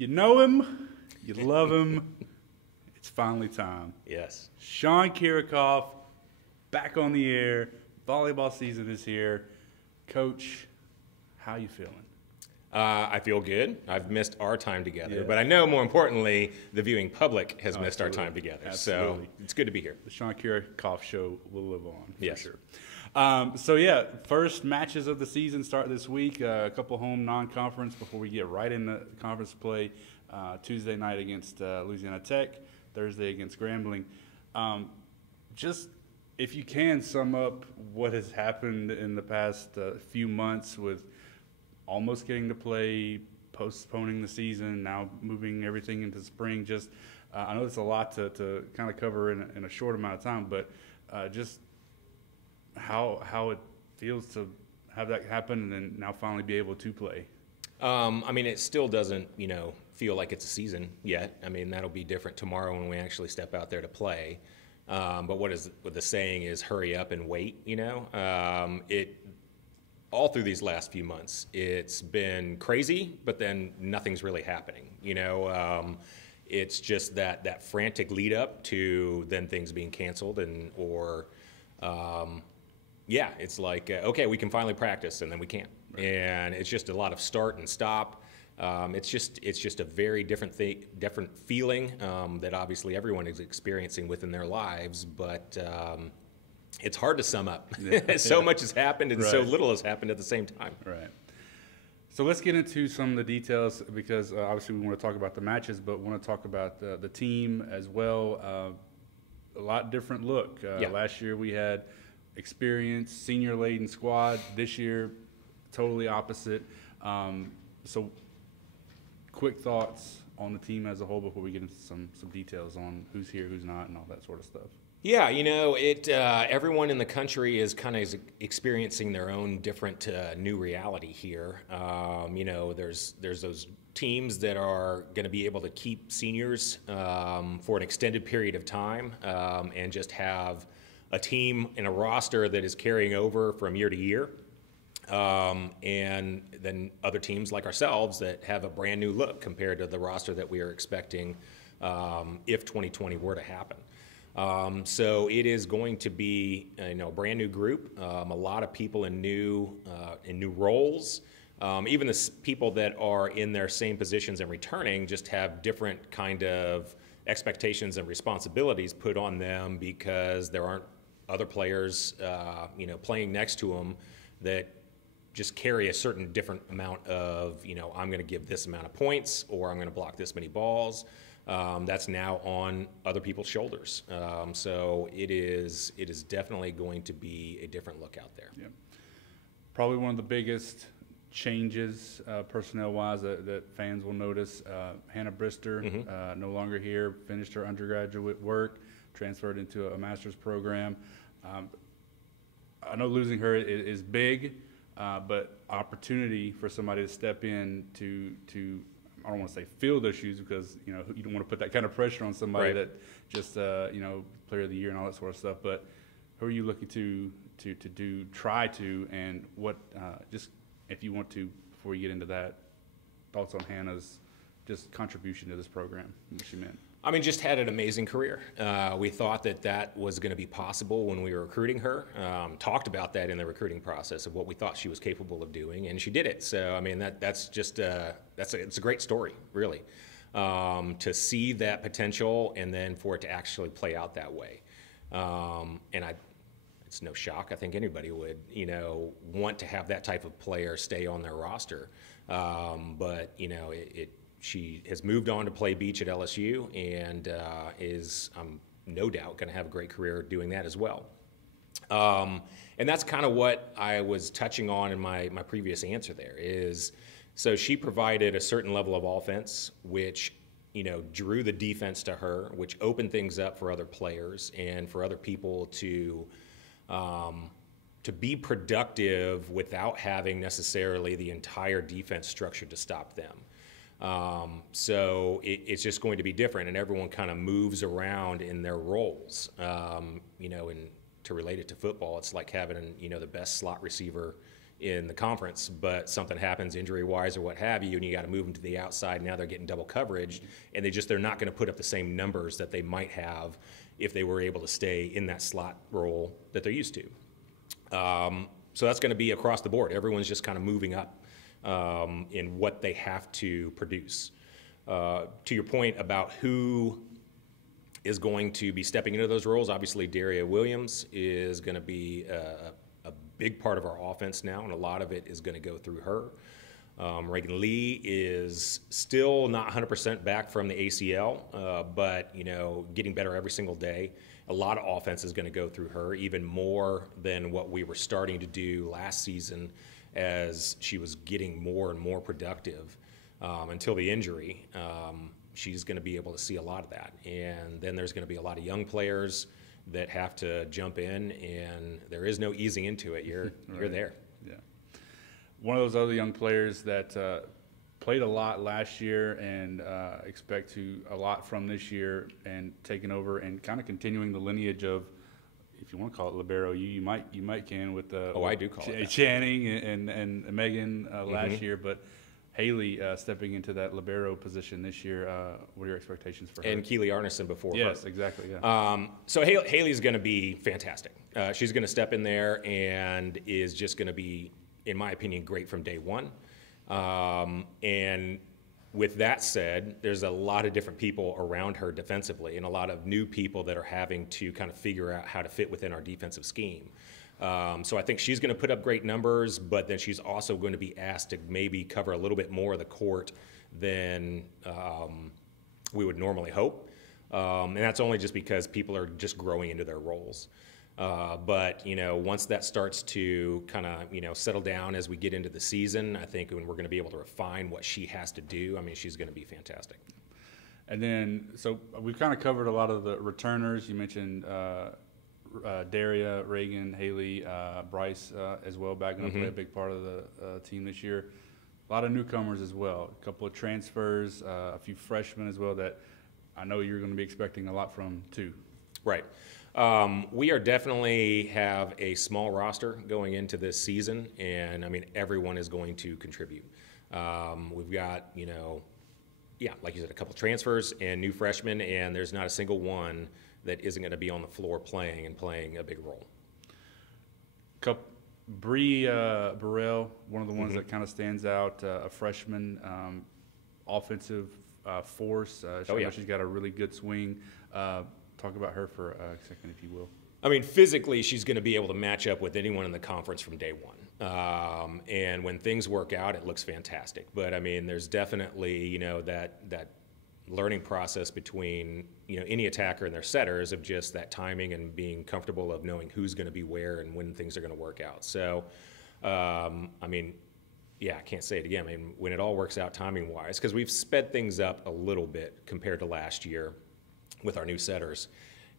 You know him, you love him. It's finally time. Yes. Sean Kiracofe, back on the air. Volleyball season is here. Coach, how you feeling? I feel good. I've missed our time together, Yeah. but I know more importantly, the viewing public has missed our absolutely. time together. Absolutely. So it's good to be here. The Sean Kiracofe show will live on, for Yes. sure. First matches of the season start this week. A couple home non-conference before we get right into conference play. Tuesday night against Louisiana Tech, Thursday against Grambling. Just if you can sum up what has happened in the past few months with almost getting to play, postponing the season, now moving everything into spring. Just I know it's a lot to kind of cover in a short amount of time, but just how it feels to have that happen and then now finally be able to play. I mean, it still doesn't, feel like it's a season yet. I mean, that'll be different tomorrow when we actually step out there to play. But what the saying is, hurry up and wait. All through these last few months, it's been crazy, but then nothing's really happening. It's just that frantic lead up to then things being canceled it's like, okay, we can finally practice, and then we can't. Right. And it's just a lot of start and stop. It's just a very different feeling that obviously everyone is experiencing within their lives, but it's hard to sum up. Yeah. So much has happened, and so little has happened at the same time. Right. So let's get into some of the details because obviously we want to talk about the matches, but want to talk about the team as well. A lot different look. Last year we had experienced, senior-laden squad. This year, totally opposite. So quick thoughts on the team as a whole before we get into some details on who's here, who's not, and all that sort of stuff. Yeah, everyone in the country is kind of experiencing their own different new reality here. There's those teams that are going to be able to keep seniors for an extended period of time and just have a team and a roster that is carrying over from year to year. And then other teams like ourselves that have a brand new look compared to the roster that we are expecting if 2020 were to happen. So it is going to be a brand new group, a lot of people in new roles. Even the people that are in their same positions and returning just have different kind of expectations and responsibilities put on them because there aren't other players, playing next to them that just carry a certain different amount of, I'm going to give this amount of points or I'm going to block this many balls. That's now on other people's shoulders. So it is definitely going to be a different look out there. Yeah. Probably one of the biggest changes personnel-wise that fans will notice. Hannah Brister, no longer here, finished her undergraduate work, transferred into a master's program. I know losing her is big, but opportunity for somebody to step in to I don't want to say fill those shoes because you don't want to put that kind of pressure on somebody that just player of the year and all that sort of stuff. But who are you looking to try to, and what just if you want to before you get into that, thoughts on Hannah's just contribution to this program, what she meant. I mean, just had an amazing career. We thought that was going to be possible when we were recruiting her. Talked about that in the recruiting process of what we thought she was capable of doing, and she did it. So, I mean, that's just it's a great story, really, to see that potential and then for it to actually play out that way. It's no shock. I think anybody would, want to have that type of player stay on their roster. But she has moved on to play beach at LSU and is, no doubt, going to have a great career doing that as well. And that's kind of what I was touching on in my previous answer there is, so she provided a certain level of offense, which, drew the defense to her, which opened things up for other players and for other people to be productive without having necessarily the entire defense structure to stop them. So it's just going to be different, and everyone kind of moves around in their roles. And to relate it to football, it's like having the best slot receiver in the conference, but something happens injury-wise or what have you, and you got to move them to the outside. Now they're getting double coverage, and they're not going to put up the same numbers that they might have if they were able to stay in that slot role that they're used to. So that's going to be across the board. Everyone's just kind of moving up in what they have to produce. To your point about who is going to be stepping into those roles, obviously Daria Williams is going to be a big part of our offense now, and a lot of it is going to go through her. Reagan Lee is still not 100% back from the ACL, but getting better every single day. A lot of offense is going to go through her, even more than what we were starting to do last season as she was getting more and more productive until the injury. She's going to be able to see a lot of that. And then there's going to be a lot of young players that have to jump in, and there is no easing into it. You're there. Yeah. One of those other young players that played a lot last year and expect to a lot from this year, and taking over and kind of continuing the lineage of, if you want to call it libero, you might can with I do call it that. Channing and Megan last year, but Haley stepping into that libero position this year. What are your expectations for her? And Keely Arneson before her. Yes, exactly. Yeah. So Haley's going to be fantastic. She's going to step in there and is just going to be, in my opinion, great from day one. And with that said, there's a lot of different people around her defensively, and a lot of new people that are having to kind of figure out how to fit within our defensive scheme. So I think she's going to put up great numbers, but then she's also going to be asked to maybe cover a little bit more of the court than we would normally hope. And that's only just because people are just growing into their roles. But once that starts to kind of settle down as we get into the season, I think when we're going to be able to refine what she has to do, I mean, she's going to be fantastic. And then, so we've kind of covered a lot of the returners. You mentioned Daria, Reagan, Haley, Bryce as well, back going to play a big part of the team this year. A lot of newcomers as well, a couple of transfers, a few freshmen as well that I know you're going to be expecting a lot from too. Right. We are definitely have a small roster going into this season, and I mean, everyone is going to contribute. We've got, like you said, a couple transfers and new freshmen, and there's not a single one that isn't going to be on the floor playing a big role. Bree Burrell, one of the ones that kind of stands out, a freshman, offensive force. She's got a really good swing. Talk about her for a second, if you will. I mean, physically, she's going to be able to match up with anyone in the conference from day one. And when things work out, it looks fantastic. But, I mean, there's definitely, that learning process between, any attacker and their setters of just that timing and being comfortable of knowing who's going to be where and when things are going to work out. So, I mean, yeah, I can't say it again. I mean, when it all works out timing-wise, because we've sped things up a little bit compared to last year with our new setters,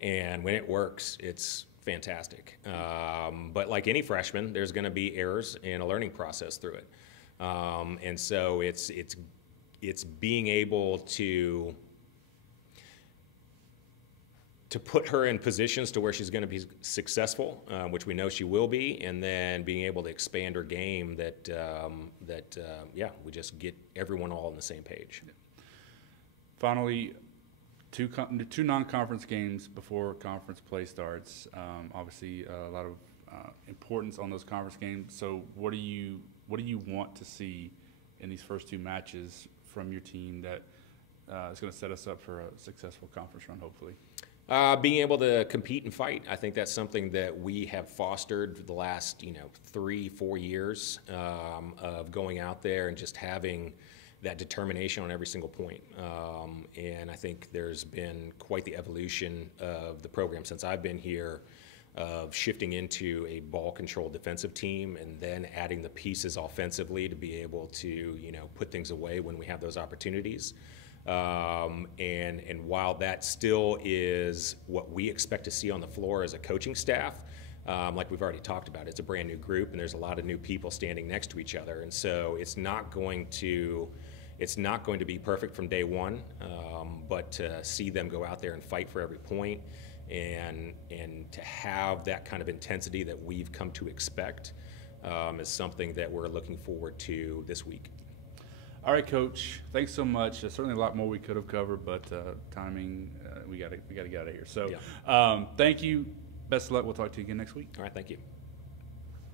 and when it works, it's fantastic. But like any freshman, there's going to be errors and a learning process through it, and so it's being able to put her in positions to where she's going to be successful, which we know she will be, and then being able to expand her game that we just get everyone all on the same page. Finally, two non-conference games before conference play starts. Obviously, a lot of importance on those conference games. So, what do you want to see in these first two matches from your team that is going to set us up for a successful conference run, hopefully? Being able to compete and fight. I think that's something that we have fostered for the last 3-4 years of going out there and just having that determination on every single point. And I think there's been quite the evolution of the program since I've been here, of shifting into a ball-controlled defensive team and then adding the pieces offensively to be able to, put things away when we have those opportunities. And while that still is what we expect to see on the floor as a coaching staff, like we've already talked about, it's a brand new group and there's a lot of new people standing next to each other. And so it's not going to be perfect from day one, but to see them go out there and fight for every point and to have that kind of intensity that we've come to expect, is something that we're looking forward to this week. All right, Coach. Thanks so much. There's certainly a lot more we could have covered, but timing, we got to get out of here. So, thank you. Best of luck. We'll talk to you again next week. All right, thank you.